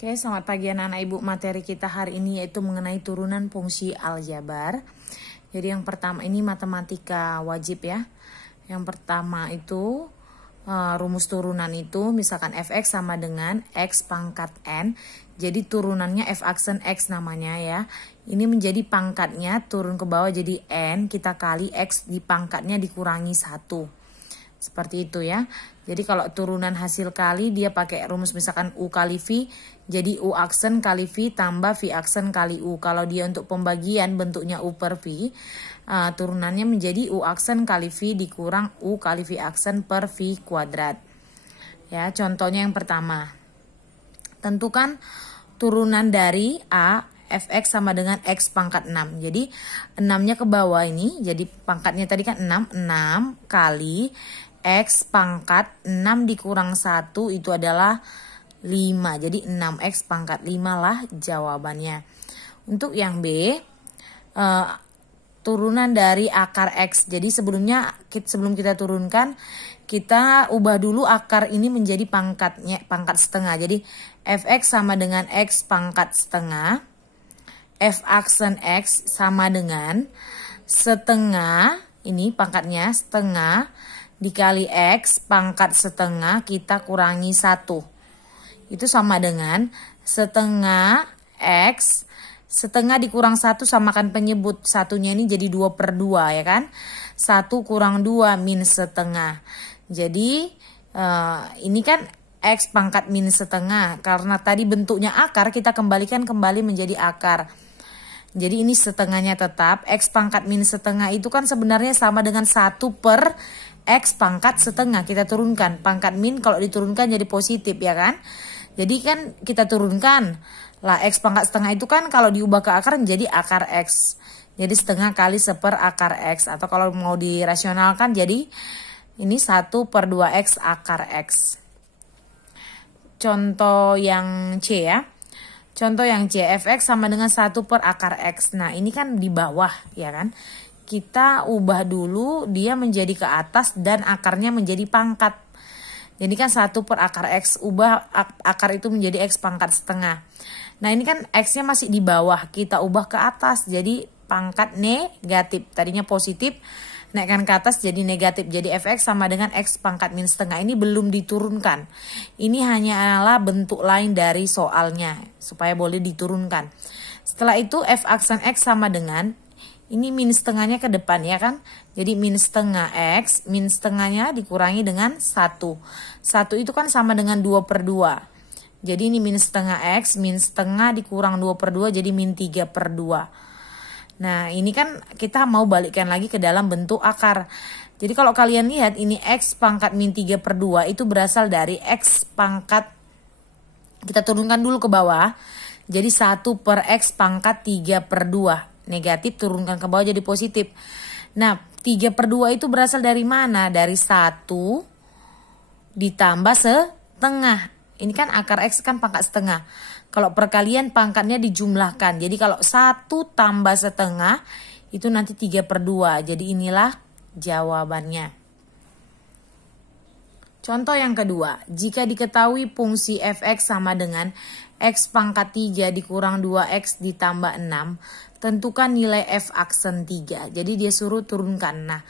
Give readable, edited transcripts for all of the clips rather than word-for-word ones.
Oke, selamat pagi anak-anak ibu. Materi kita hari ini yaitu mengenai turunan fungsi aljabar. Jadi yang pertama ini matematika wajib ya. Yang pertama itu rumus turunan itu misalkan fx sama dengan x pangkat n. Jadi turunannya f aksen x namanya ya. Ini menjadi pangkatnya turun ke bawah jadi n, kita kali x di pangkatnya dikurangi 1. Seperti itu ya. Jadi kalau turunan hasil kali dia pakai rumus misalkan U kali V. Jadi U aksen kali V tambah V aksen kali U. Kalau dia untuk pembagian bentuknya U per V. Turunannya menjadi U aksen kali V dikurang U kali V aksen per V kuadrat. Ya, contohnya yang pertama. Tentukan turunan dari A fx sama dengan x pangkat 6. Jadi 6-nya ke bawah ini. Jadi pangkatnya tadi kan 6 kali x pangkat 6 dikurang 1 itu adalah 5. Jadi 6x pangkat 5 lah jawabannya. Untuk yang B, turunan dari akar x. Jadi sebelum kita turunkan, kita ubah dulu akar ini menjadi pangkat setengah. Jadi fx sama dengan x pangkat setengah. F aksen x sama dengan setengah, ini pangkatnya setengah, dikali x pangkat setengah kita kurangi 1. Itu sama dengan setengah x, setengah dikurang 1 samakan penyebut. Satunya ini jadi 2/2 ya kan. 1 kurang 2 min setengah. Jadi ini kan x pangkat min setengah. Karena tadi bentuknya akar, kita kembalikan kembali menjadi akar. Jadi ini setengahnya tetap. X pangkat min setengah itu kan sebenarnya sama dengan 1 per X pangkat setengah. Kita turunkan. Pangkat min kalau diturunkan jadi positif ya kan. Jadi kan kita turunkan. Lah X pangkat setengah itu kan kalau diubah ke akar menjadi akar X. Jadi setengah kali 1 per akar X. Atau kalau mau dirasionalkan jadi ini 1 per 2X akar X. Contoh yang C ya. Contoh yang C, fx sama dengan 1 per akar x. Nah ini kan di bawah ya kan. Kita ubah dulu dia menjadi ke atas dan akarnya menjadi pangkat. Jadi kan 1 per akar x, ubah akar itu menjadi x pangkat setengah. Nah ini kan x-nya masih di bawah, kita ubah ke atas jadi pangkat negatif. Tadinya positif, naikkan ke atas jadi negatif. Jadi fx sama dengan x pangkat min setengah. Ini belum diturunkan. Ini hanyalah bentuk lain dari soalnya supaya boleh diturunkan. Setelah itu f aksen x sama dengan ini min setengahnya ke depan ya kan. Jadi min setengah x, min setengahnya dikurangi dengan 1. 1 itu kan sama dengan 2/2. Jadi ini min setengah x, min setengah dikurang 2/2 jadi min 3/2. Nah ini kan kita mau balikkan lagi ke dalam bentuk akar. Jadi kalau kalian lihat ini x pangkat min 3/2 itu berasal dari x pangkat. Kita turunkan dulu ke bawah. Jadi 1 per x pangkat 3/2. Negatif turunkan ke bawah jadi positif. Nah 3/2 itu berasal dari mana? Dari 1 ditambah setengah. Ini kan akar x kan pangkat setengah. Kalau perkalian pangkatnya dijumlahkan. Jadi kalau 1 tambah setengah itu nanti 3/2. Jadi inilah jawabannya. Contoh yang kedua. Jika diketahui fungsi fx sama dengan x pangkat 3 dikurang 2x ditambah 6. Tentukan nilai f aksen 3. Jadi dia suruh turunkan. Nah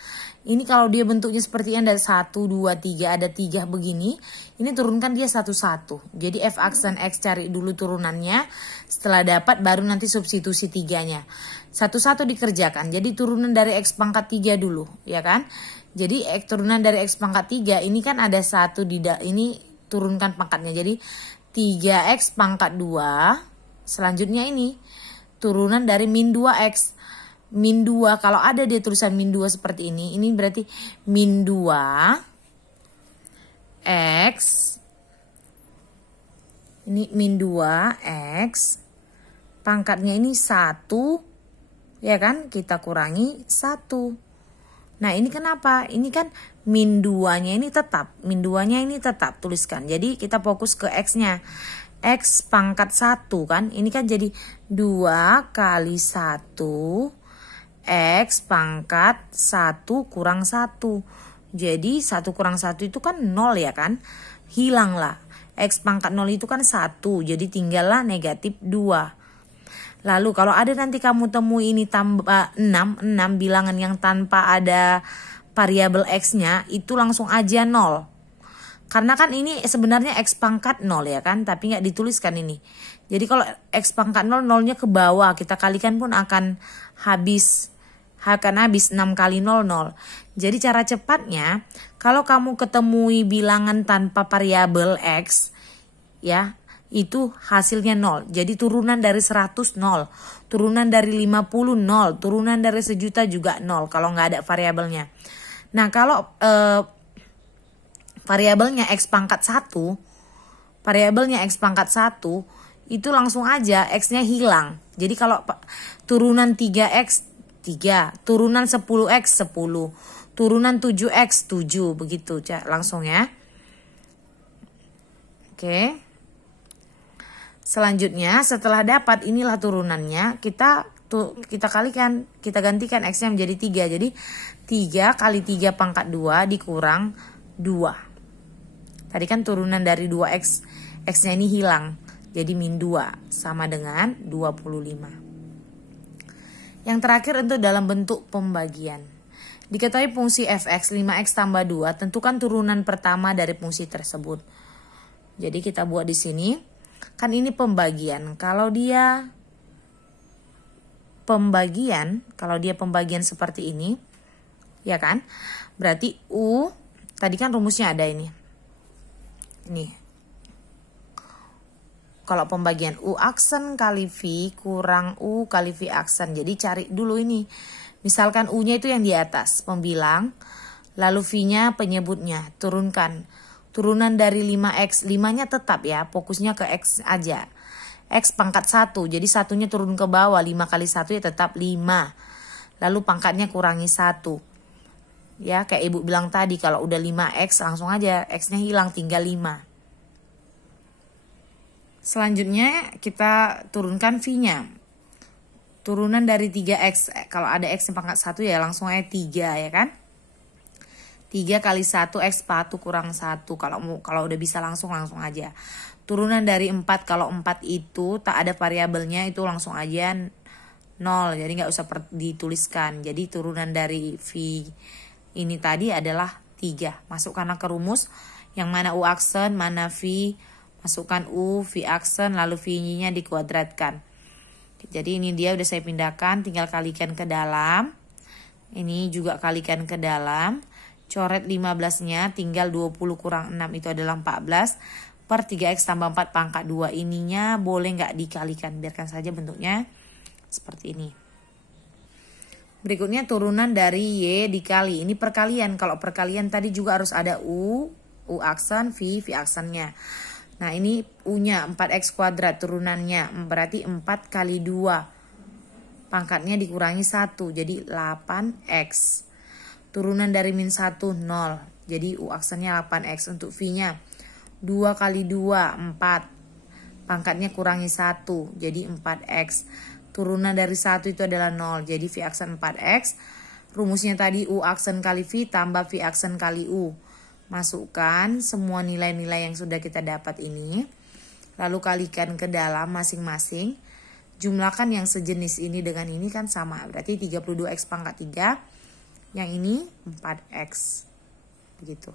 ini kalau dia bentuknya seperti ini ada 1, 2, 3, ada 3 begini. Ini turunkan dia satu-satu. Jadi f aksen x cari dulu turunannya. Setelah dapat baru nanti substitusi 3-nya. Satu-satu dikerjakan. Jadi turunan dari x pangkat 3 dulu. Ya kan? Jadi turunan dari x pangkat 3 ini kan ada 1 ini turunkan pangkatnya. Jadi 3x pangkat 2. Selanjutnya ini turunan dari min 2x. Min 2 kalau ada dia tulisan min 2 seperti ini berarti min 2 x ini min 2 x pangkatnya ini 1 ya kan, kita kurangi 1. Nah ini kenapa? Ini kan min 2-nya ini tetap, min 2-nya ini tetap tuliskan. Jadi kita fokus ke x-nya. X pangkat 1 kan, ini kan jadi 2 kali 1 X pangkat 1 kurang 1. Jadi 1 kurang 1 itu kan 0 ya kan. Hilanglah. X pangkat 0 itu kan 1, jadi tinggallah negatif 2. Lalu kalau ada nanti kamu temui ini tambah 6 bilangan yang tanpa ada variabel X-nya, itu langsung aja 0. Karena kan ini sebenarnya X pangkat 0 ya kan, tapi nggak dituliskan ini. Jadi kalau X pangkat 0, 0-nya ke bawah, kita kalikan pun akan habis 6 kali 0, 0. Jadi cara cepatnya, kalau kamu ketemui bilangan tanpa variabel X, ya, itu hasilnya 0. Jadi turunan dari 100 0, turunan dari 50 0, turunan dari 1.000.000 juga 0 kalau nggak ada variabelnya. Nah kalau variabelnya X pangkat 1, itu langsung aja X-nya hilang. Jadi kalau turunan 3X 3, turunan 10X 10, turunan 7X 7, begitu langsung ya. Oke. Selanjutnya setelah dapat inilah turunannya, kita kalikan, kita gantikan X-nya menjadi 3. Jadi 3 kali 3 pangkat 2 dikurang 2. Tadi kan turunan dari 2X, X-nya ini hilang. Jadi min 2 sama dengan 25. Yang terakhir untuk dalam bentuk pembagian. Diketahui fungsi fx 5x tambah 2, tentukan turunan pertama dari fungsi tersebut. Jadi kita buat di sini. Kan ini pembagian. Kalau dia pembagian seperti ini, ya kan? Berarti U, tadi kan rumusnya ada ini. Ini. Kalau pembagian U aksen kali V kurang U kali V aksen. Jadi cari dulu ini. Misalkan U-nya itu yang di atas, pembilang. Lalu V-nya penyebutnya, turunkan. Turunan dari 5X, 5-nya tetap ya, fokusnya ke X aja. X pangkat 1, jadi satunya turun ke bawah, 5 kali 1 ya tetap 5. Lalu pangkatnya kurangi 1. Ya, kayak ibu bilang tadi, kalau udah 5X langsung aja X-nya hilang, tinggal 5. Selanjutnya kita turunkan V-nya. Turunan dari 3X, kalau ada X yang pangkat 1 ya langsung aja 3 ya kan. 3 kali 1 X patu kurang 1. Kalau udah bisa langsung aja. Turunan dari 4, kalau 4 itu tak ada variabelnya itu langsung aja 0. Jadi nggak usah dituliskan. Jadi turunan dari V ini tadi adalah 3. Masukkan ke rumus. Yang mana U aksen, mana V. Masukkan U, V aksen, lalu V-nya dikuadratkan. Jadi ini dia udah saya pindahkan. Tinggal kalikan ke dalam. Ini juga kalikan ke dalam. Coret 15-nya, tinggal 20 kurang 6 itu adalah 14 per 3X tambah 4 pangkat 2. Ininya boleh nggak dikalikan, biarkan saja bentuknya seperti ini. Berikutnya turunan dari Y dikali, ini perkalian. Kalau perkalian tadi juga harus ada U aksen, V aksennya. Nah ini U-nya 4X kuadrat turunannya, berarti 4 kali 2. Pangkatnya dikurangi 1, jadi 8X. Turunan dari min 1, 0. Jadi U aksennya 8X. Untuk V-nya 2 kali 2, 4. Pangkatnya kurangi 1, jadi 4X. Turunan dari 1 itu adalah 0, jadi V aksen 4X. Rumusnya tadi U aksen kali V tambah V aksen kali U. Masukkan semua nilai-nilai yang sudah kita dapat ini. Lalu kalikan ke dalam masing-masing. Jumlahkan yang sejenis ini dengan ini kan sama. Berarti 32X pangkat 3. Yang ini 4X. Begitu.